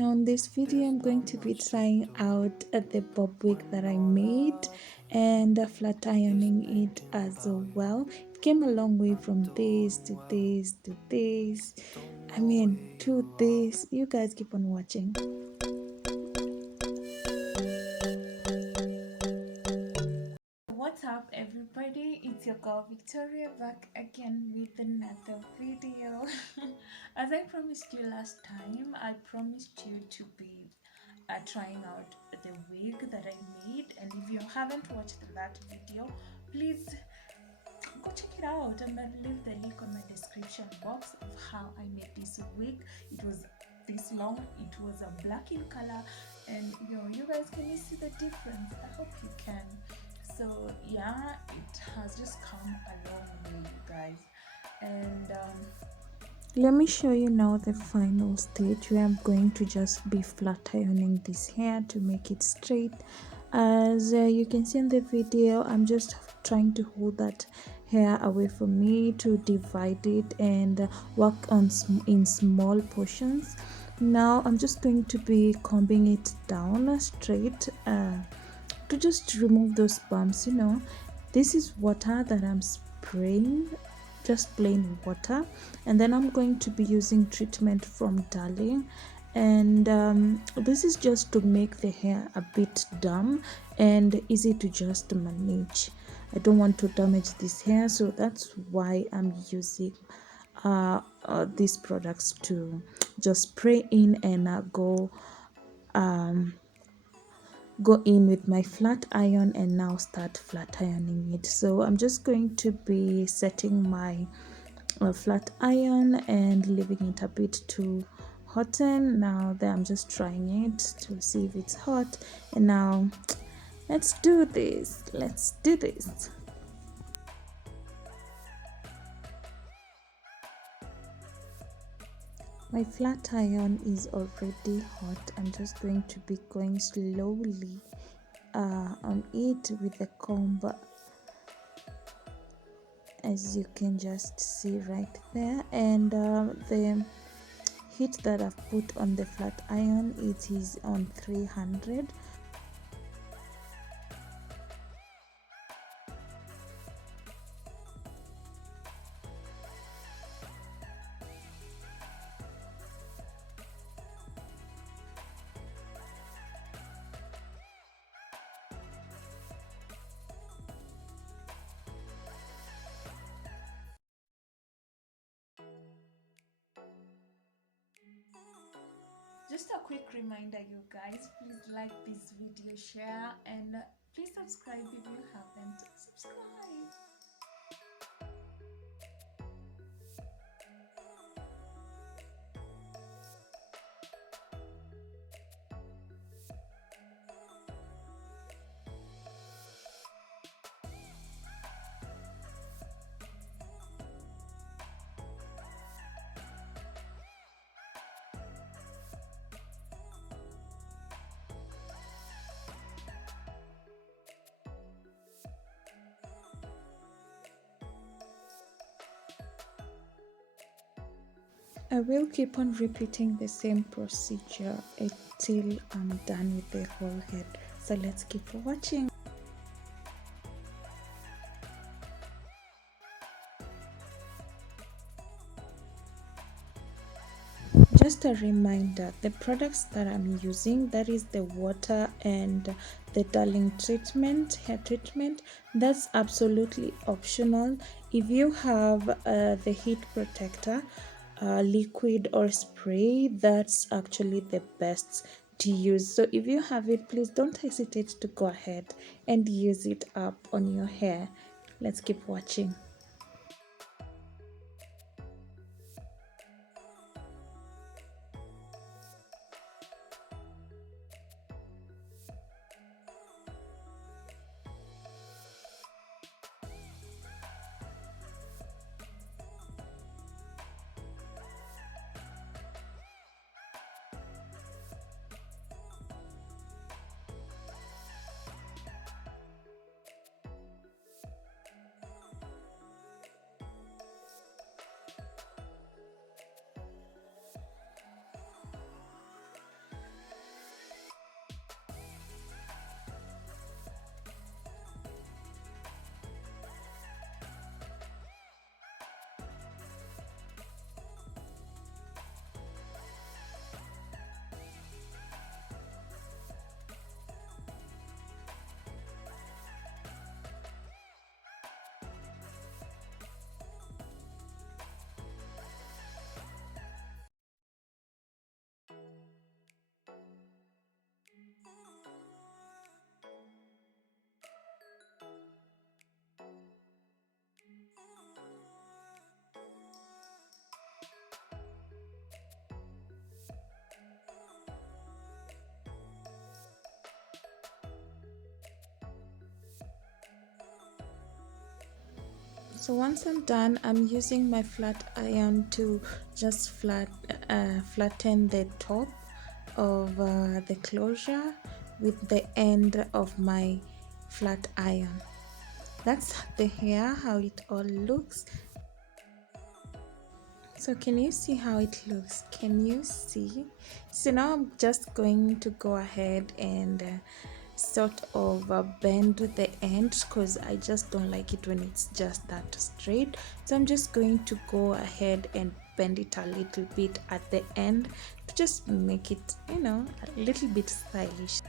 Now in this video I'm going to be trying out the bob wig that I made and flat ironing it as well. It came a long way from this to this to this. I mean to this. You guys keep on watching. What's up everybody, it's your girl Victoria back again with another video. As I promised you last time, I promised you to be trying out the wig that I made, and if you haven't watched that video, please go check it out, and I'll leave the link on my description box of how I made this wig. It was this long, it was a black in color, and you guys, can you see the difference? I hope you can. So yeah, it has just come a long way, you guys. And let me show you now the final stage where I'm going to just be flat ironing this hair to make it straight. As you can see in the video, I'm just trying to hold that hair away from me to divide it and work on in small portions. Now I'm just going to be combing it down straight to just remove those bumps. This is water that I'm spraying, just plain water, and then I'm going to be using treatment from Darling, and this is just to make the hair a bit damp and easy to just manage. I don't want to damage this hair, so that's why I'm using these products to just spray in and go in with my flat iron and now start flat ironing it. So I'm just going to be setting my flat iron and leaving it a bit to hotten. Now that I'm just trying it to see if it's hot, and now let's do this. My flat iron is already hot. I'm just going to be going slowly on it with the comb, as you can just see right there. And the heat that I've put on the flat iron, it is on 300. Just a quick reminder, you guys, please like this video, share, and please subscribe if you haven't subscribed. I will keep on repeating the same procedure until I'm done with the whole head. So let's keep watching. Just a reminder, the products that I'm using, that is the water and the Darling treatment, hair treatment, that's absolutely optional. If you have the heat protector, liquid or spray, that's actually the best to use. So if you have it, please don't hesitate to go ahead and use it up on your hair. Let's keep watching. So once I'm done, I'm using my flat iron to just flatten the top of the closure with the end of my flat iron. That's the hair, how it all looks. So can you see how it looks? Can you see? So now I'm just going to go ahead and sort of bend the end, because I just don't like it when it's just that straight. So I'm just going to go ahead and bend it a little bit at the end to just make it, a little bit stylish.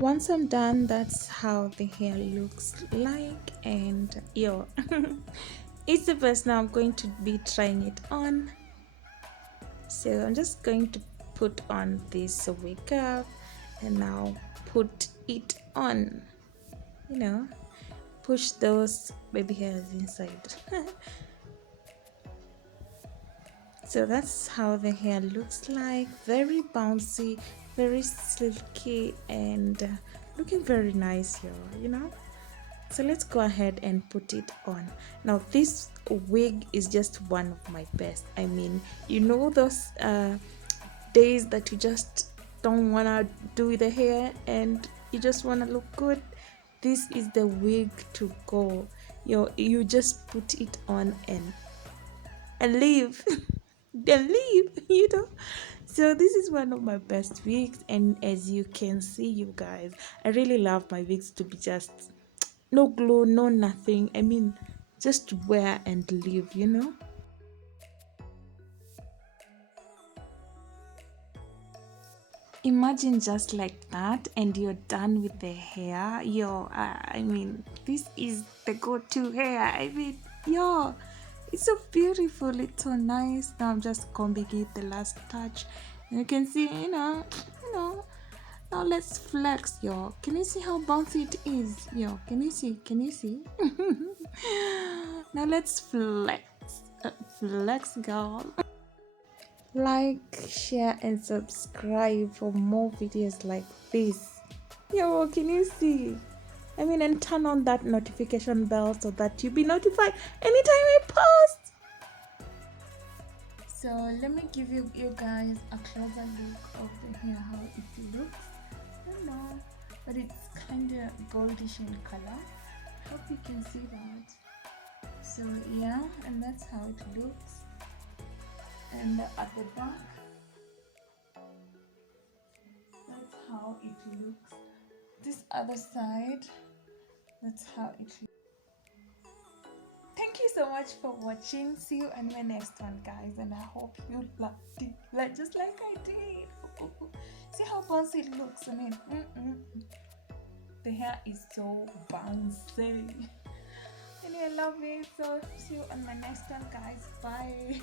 Once I'm done, that's how the hair looks like, and yo, it's the first. Now I'm going to be trying it on. So I'm just going to put on this wig up and now put it on, you know push those baby hairs inside. So that's how the hair looks like, very bouncy, very silky, and looking very nice here, so let's go ahead and put it on. Now this wig is just one of my best. I mean, those days that you just don't want to do the hair and you just want to look good, this is the wig to go. You just put it on and leave. Then leave. So this is one of my best wigs, and as you can see, you guys, I really love my wigs to be just no glue, no nothing. I mean, just wear and leave. Imagine just like that, and you're done with the hair. I mean, this is the go-to hair. I mean, it's so beautiful. It's so nice. Now I'm just combing it, the last touch, and you can see, you know. Now let's flex, yo. Can you see how bouncy it is, yo? Can you see? Can you see? Now let's flex, flex, girl. Like, share, and subscribe for more videos like this. Yo, can you see? I mean, and turn on that notification bell so that you'll be notified anytime I post. So let me give you guys a closer look of the hair, how it looks. I don't know, but it's kind of goldish in color. Hope you can see that. So yeah, and that's how it looks. And at the back, that's how it looks. This other side, that's how it looks. Thank you so much for watching. See you in my next one, guys, and I hope you loved it just like I did. See how bouncy it looks. I mean, the hair is so bouncy. Anyway, I love it. So see you on my next one, guys. Bye.